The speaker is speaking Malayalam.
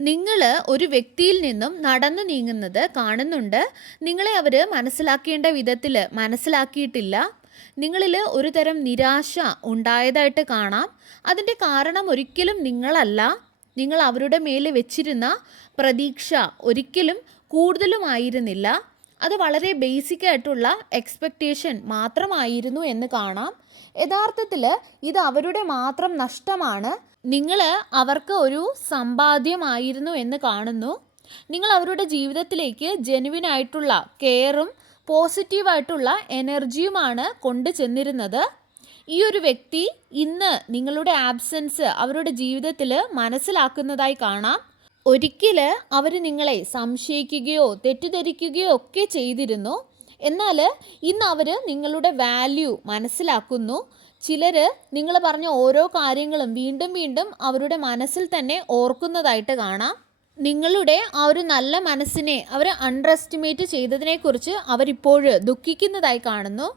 നിങ്ങൾ ഒരു വ്യക്തിയിൽ നിന്നും നടന്നു നീങ്ങുന്നത് കാണുന്നുണ്ട്. നിങ്ങളെ അവർ മനസ്സിലാക്കേണ്ട വിധത്തിൽ മനസ്സിലാക്കിയിട്ടില്ല. നിങ്ങളിൽ ഒരു തരം നിരാശ ഉണ്ടായതായിട്ട് കാണാം. അതിന്റെ കാരണം ഒരിക്കലും നിങ്ങളല്ല. നിങ്ങൾ അവരുടെ മേൽ വെച്ചിരുന്ന പ്രതീക്ഷ ഒരിക്കലും കൂടുതലുമായിരുന്നില്ല അത് വളരെ ബേസിക് ആയിട്ടുള്ള എക്സ്പെക്റ്റേഷൻ മാത്രമായിരുന്നു എന്ന് കാണാം. യഥാർത്ഥത്തിൽ ഇത് അവരുടെ മാത്രം നഷ്ടമാണ്. നിങ്ങൾ അവർക്ക് ഒരു സമ്പാദ്യമായിരുന്നു എന്ന് കാണുന്നു. നിങ്ങൾ അവരുടെ ജീവിതത്തിലേക്ക് ജെനുവിൻ ആയിട്ടുള്ള കെയറും പോസിറ്റീവായിട്ടുള്ള എനർജിയുമാണ് കൊണ്ടു ചെന്നിരുന്നത്. ഈ ഒരു വ്യക്തി ഇന്ന് നിങ്ങളുടെ ആബ്സെൻസ് അവരുടെ ജീവിതത്തിൽ മനസ്സിലാക്കുന്നതായി കാണാം. ഒരിക്കൽ അവർ നിങ്ങളെ സംശയിക്കുകയോ തെറ്റിദ്ധരിക്കുകയോ ഒക്കെ ചെയ്തിരുന്നു. എന്നാൽ ഇന്ന് അവർ നിങ്ങളുടെ വാല്യൂ മനസ്സിലാക്കുന്നു. ചിലർ നിങ്ങൾ പറഞ്ഞ ഓരോ കാര്യങ്ങളും വീണ്ടും വീണ്ടും അവരുടെ മനസ്സിൽ തന്നെ ഓർക്കുന്നതായിട്ട് കാണാം. നിങ്ങളുടെ ആ ഒരു നല്ല മനസ്സിനെ അവർ അണ്ടർ എസ്റ്റിമേറ്റ് ചെയ്തതിനെക്കുറിച്ച് അവരിപ്പോൾ ദുഃഖിക്കുന്നതായി കാണുന്നു.